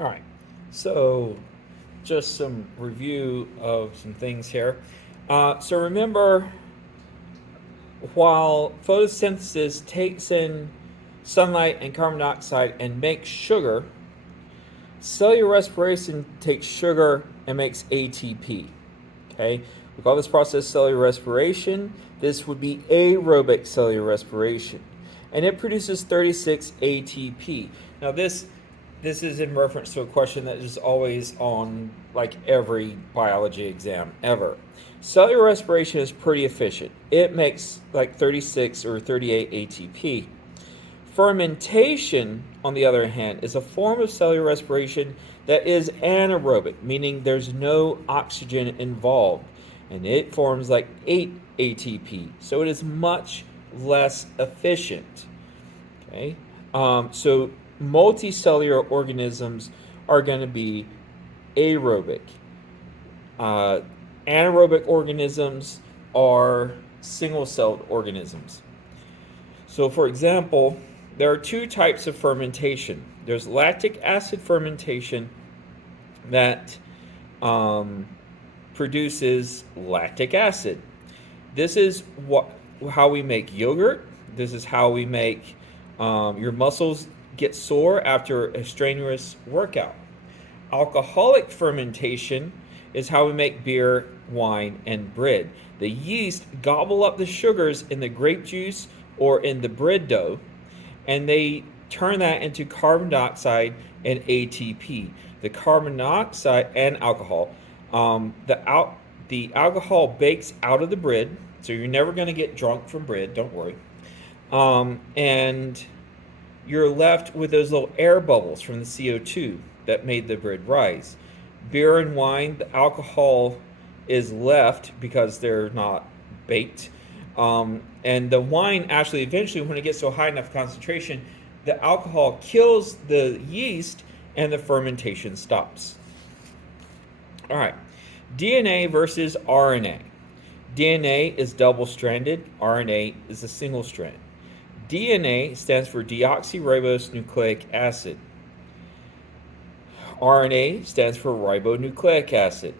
All right, so just some review of some things here. So remember, while photosynthesis takes in sunlight and carbon dioxide and makes sugar, cellular respiration takes sugar and makes ATP. Okay, we call this process cellular respiration. This would be aerobic cellular respiration, and it produces 36 ATP. Now this is in reference to a question that is always on like every biology exam ever. Cellular respiration is pretty efficient. It makes like 36 or 38 ATP. Fermentation, on the other hand, is a form of cellular respiration that is anaerobic, meaning there's no oxygen involved, and it forms like 8 ATP. So it is much less efficient. Okay, so multicellular organisms are going to be aerobic. Anaerobic organisms are single-celled organisms. So, for example, there are two types of fermentation. There's lactic acid fermentation that produces lactic acid. This is how we make yogurt. This is how we make your muscles get sore after a strenuous workout. Alcoholic fermentation is how we make beer, wine, and bread. The yeast gobble up the sugars in the grape juice or in the bread dough, and they turn that into carbon dioxide and ATP. The carbon dioxide and alcohol, the alcohol bakes out of the bread, so you're never going to get drunk from bread, don't worry. And you're left with those little air bubbles from the CO2 that made the bread rise. Beer and wine, the alcohol is left because they're not baked. And the wine actually, eventually, when it gets to a high enough concentration, the alcohol kills the yeast and the fermentation stops. All right, DNA versus RNA. DNA is double-stranded, RNA is a single strand. DNA stands for deoxyribonucleic acid. RNA stands for ribonucleic acid.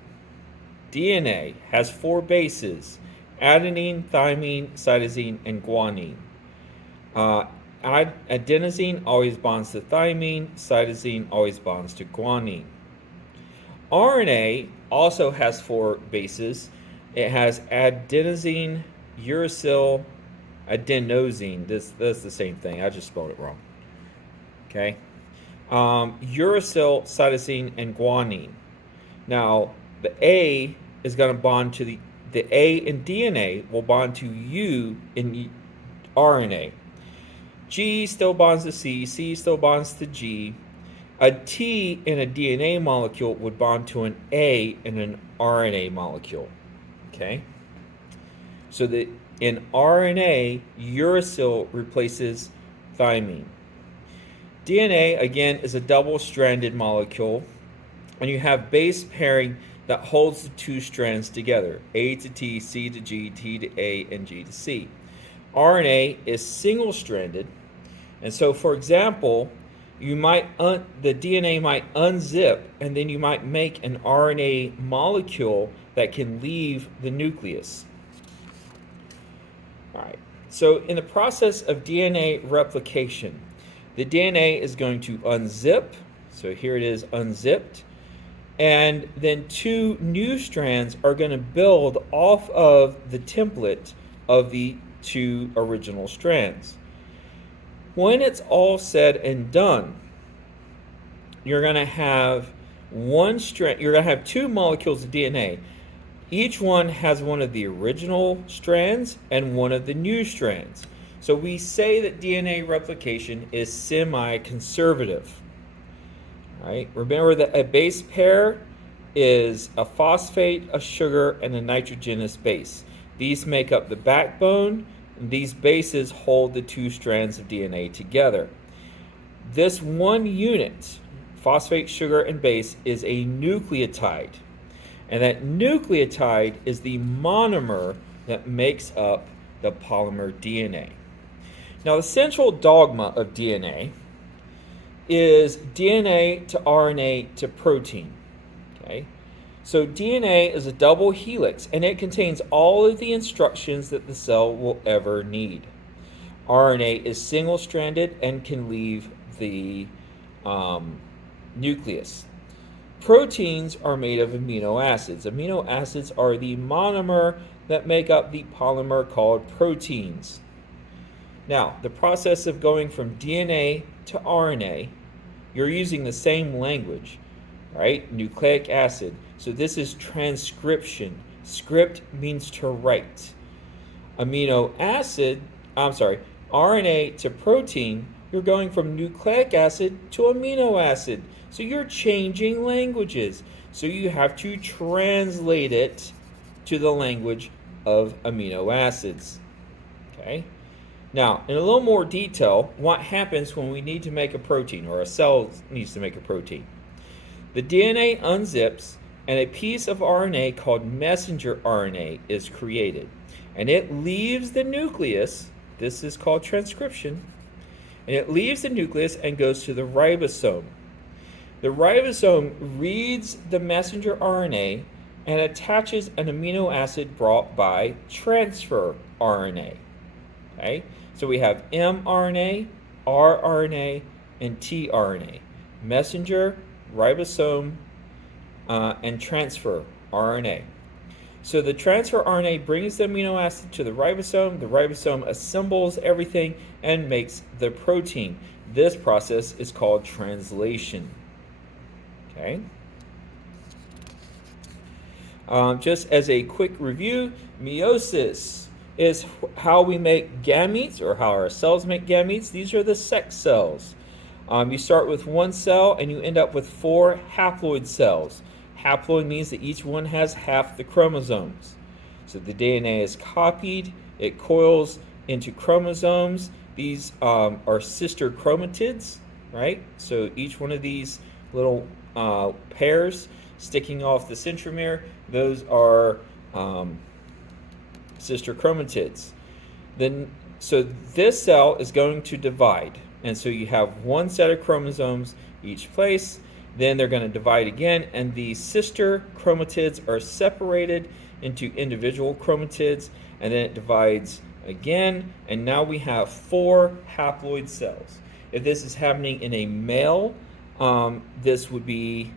DNA has 4 bases: adenine, thymine, cytosine, and guanine. Adenosine always bonds to thymine, cytosine always bonds to guanine. RNA also has 4 bases. It has adenosine, uracil, adenosine. That's the same thing. I just spelled it wrong. Okay. Uracil, cytosine, and guanine. Now, the A is going to bond to the A in DNA will bond to U in RNA. G still bonds to C, C still bonds to G. A T in a DNA molecule would bond to an A in an RNA molecule. Okay? So that in RNA, uracil replaces thymine. DNA, again, is a double-stranded molecule, and you have base pairing that holds the 2 strands together: A to T, C to G, T to A, and G to C. RNA is single-stranded, and so, for example, the DNA might unzip, and then you might make an RNA molecule that can leave the nucleus. All right. So in the process of DNA replication, the DNA is going to unzip. So here it is unzipped. And then 2 new strands are going to build off of the template of the 2 original strands. When it's all said and done, you're going to have you're going to have 2 molecules of DNA. Each one has one of the original strands and one of the new strands. So we say that DNA replication is semi-conservative. Right? Remember that a base pair is a phosphate, a sugar, and a nitrogenous base. These make up the backbone, and these bases hold the 2 strands of DNA together. This one unit, phosphate, sugar, and base, is a nucleotide. And that nucleotide is the monomer that makes up the polymer DNA. Now, the central dogma of DNA is DNA to RNA to protein. Okay? So DNA is a double helix, and it contains all of the instructions that the cell will ever need. RNA is single-stranded and can leave the nucleus. Proteins are made of amino acids. Amino acids are the monomer that make up the polymer called proteins. Now, the process of going from DNA to RNA, you're using the same language, right? Nucleic acid. So this is transcription. Script means to write. RNA to protein, you're going from nucleic acid to amino acid. So you're changing languages. So you have to translate it to the language of amino acids. Okay? Now, in a little more detail, what happens when we need to make a protein, or a cell needs to make a protein? The DNA unzips, and a piece of RNA called messenger RNA is created. And it leaves the nucleus. This is called transcription. And it leaves the nucleus and goes to the ribosome. The ribosome reads the messenger RNA and attaches an amino acid brought by transfer RNA. Okay? So we have mRNA, rRNA, and tRNA. Messenger, ribosome, and transfer RNA. So the transfer RNA brings the amino acid to the ribosome assembles everything and makes the protein. This process is called translation. Okay. Just as a quick review, meiosis is how we make gametes, or how our cells make gametes. These are the sex cells. You start with one cell and you end up with 4 haploid cells. Haploid means that each one has half the chromosomes. So the DNA is copied, it coils into chromosomes. These are sister chromatids, right? So each one of these little pairs sticking off the centromere, those are sister chromatids. So this cell is going to divide. And so you have one set of chromosomes each place. Then they're going to divide again, and the sister chromatids are separated into individual chromatids, and then it divides again, and now we have 4 haploid cells. If this is happening in a male, this would be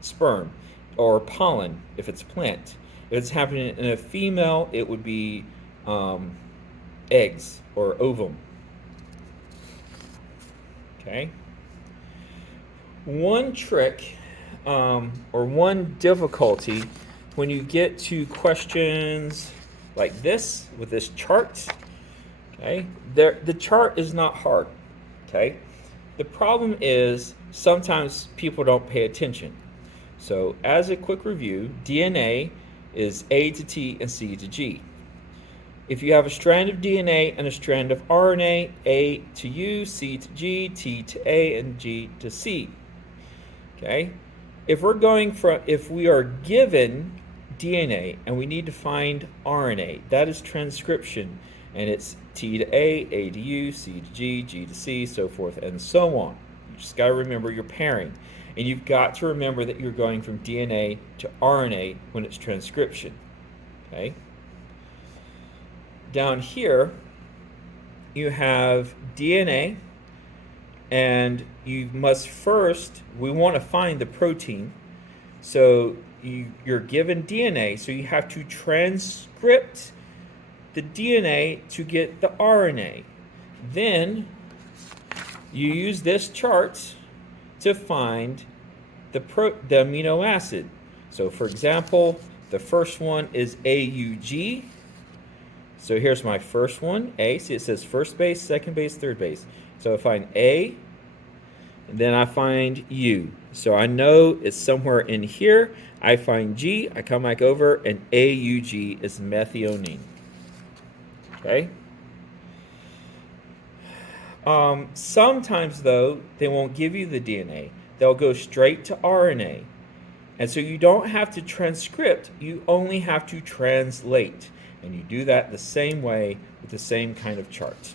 sperm, or pollen if it's a plant. If it's happening in a female, it would be eggs or ovum. Okay. One trick or one difficulty when you get to questions like this with this chart, okay, the chart is not hard, okay? The problem is sometimes people don't pay attention. So as a quick review, DNA is A to T and C to G. If you have a strand of DNA and a strand of RNA, A to U, C to G, T to A, and G to C. Okay? If we are given DNA and we need to find RNA, that is transcription, and it's T to A to U, C to G, G to C, so forth and so on. You just got to remember your pairing, and you've got to remember that you're going from DNA to RNA when it's transcription. Okay? Down here, you have DNA, and we want to find the protein. So you're given DNA, so you have to transcript the DNA to get the RNA. Then you use this chart to find the amino acid. So for example, the first one is AUG. So here's my first one, A. See, it says first base, second base, third base. So I find A, and then I find U. So I know it's somewhere in here. I find G, I come back over, and AUG is methionine. Okay? Sometimes, though, they won't give you the DNA. They'll go straight to RNA. And so you don't have to transcript, you only have to translate. And you do that the same way with the same kind of chart.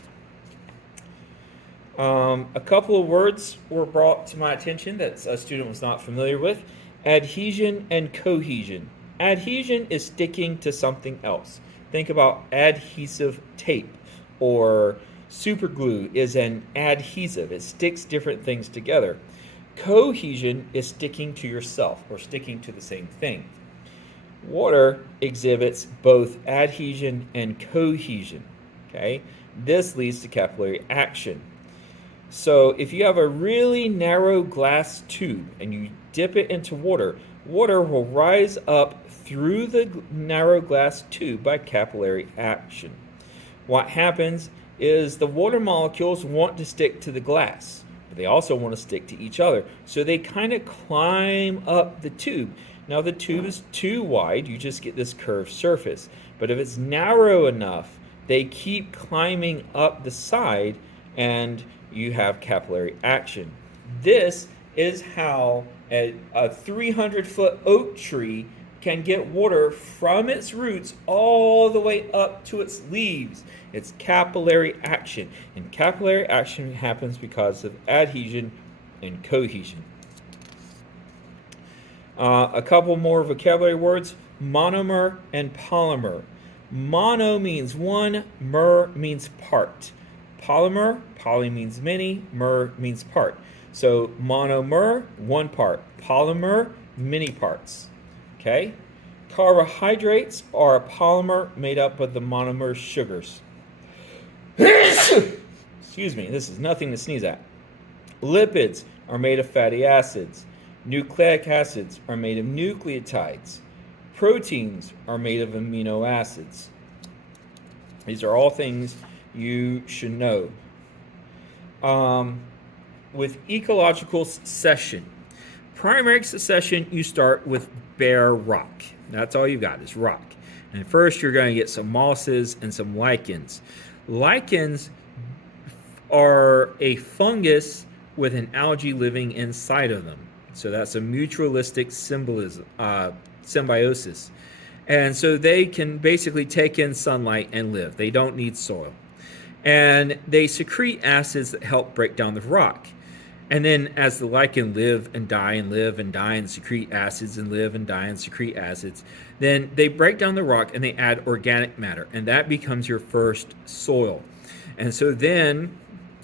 A couple of words were brought to my attention that a student was not familiar with: adhesion and cohesion. Adhesion is sticking to something else. Think about adhesive tape, or super glue is an adhesive. It sticks different things together. Cohesion is sticking to yourself or sticking to the same thing. Water exhibits both adhesion and cohesion. Okay? This leads to capillary action. So if you have a really narrow glass tube and you dip it into water, water will rise up through the narrow glass tube by capillary action. What happens is the water molecules want to stick to the glass, but they also want to stick to each other. So they kind of climb up the tube. Now the tube is too wide, you just get this curved surface. But if it's narrow enough, they keep climbing up the side and you have capillary action. This is how a 300-foot oak tree can get water from its roots all the way up to its leaves. It's capillary action. And capillary action happens because of adhesion and cohesion. A couple more vocabulary words: monomer and polymer. Mono means one, mer means part. Polymer, poly means many, mer means part. So monomer, one part. Polymer, many parts. Okay? Carbohydrates are a polymer made up of the monomer sugars. Excuse me, this is nothing to sneeze at. Lipids are made of fatty acids. Nucleic acids are made of nucleotides. Proteins are made of amino acids. These are all things you should know. With ecological succession, primary succession, you start with bare rock. That's all you've got is rock. And first you're going to get some mosses and some lichens. Lichens are a fungus with an algae living inside of them. So that's a mutualistic symbiosis. And so they can basically take in sunlight and live. They don't need soil. And they secrete acids that help break down the rock. And then as the lichen live and die and live and die and secrete acids and live and die and secrete acids, then they break down the rock and they add organic matter. And that becomes your first soil. And so then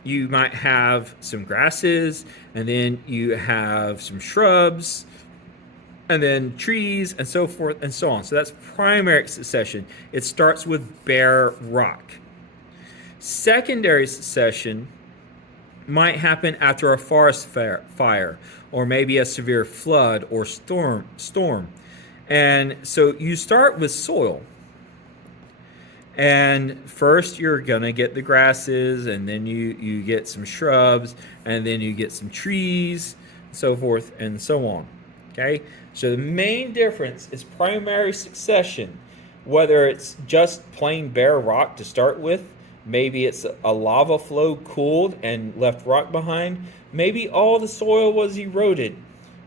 you might have some grasses, and then you have some shrubs, and then trees, and so forth and so on. So that's primary succession. It starts with bare rock. Secondary succession might happen after a forest fire, or maybe a severe flood or storm. And so you start with soil. And first you're going to get the grasses, and then you get some shrubs, and then you get some trees, so forth and so on. Okay? So the main difference is primary succession. Whether it's just plain bare rock to start with, maybe it's a lava flow cooled and left rock behind, maybe all the soil was eroded.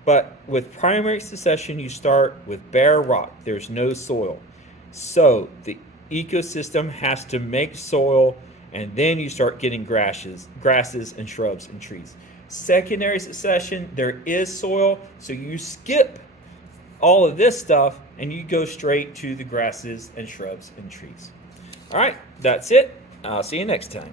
But with primary succession, you start with bare rock. There's no soil. So the ecosystem has to make soil, and then you start getting grasses and shrubs and trees. Secondary succession, there is soil, so you skip all of this stuff and you go straight to the grasses and shrubs and trees. All right, that's it. I'll see you next time.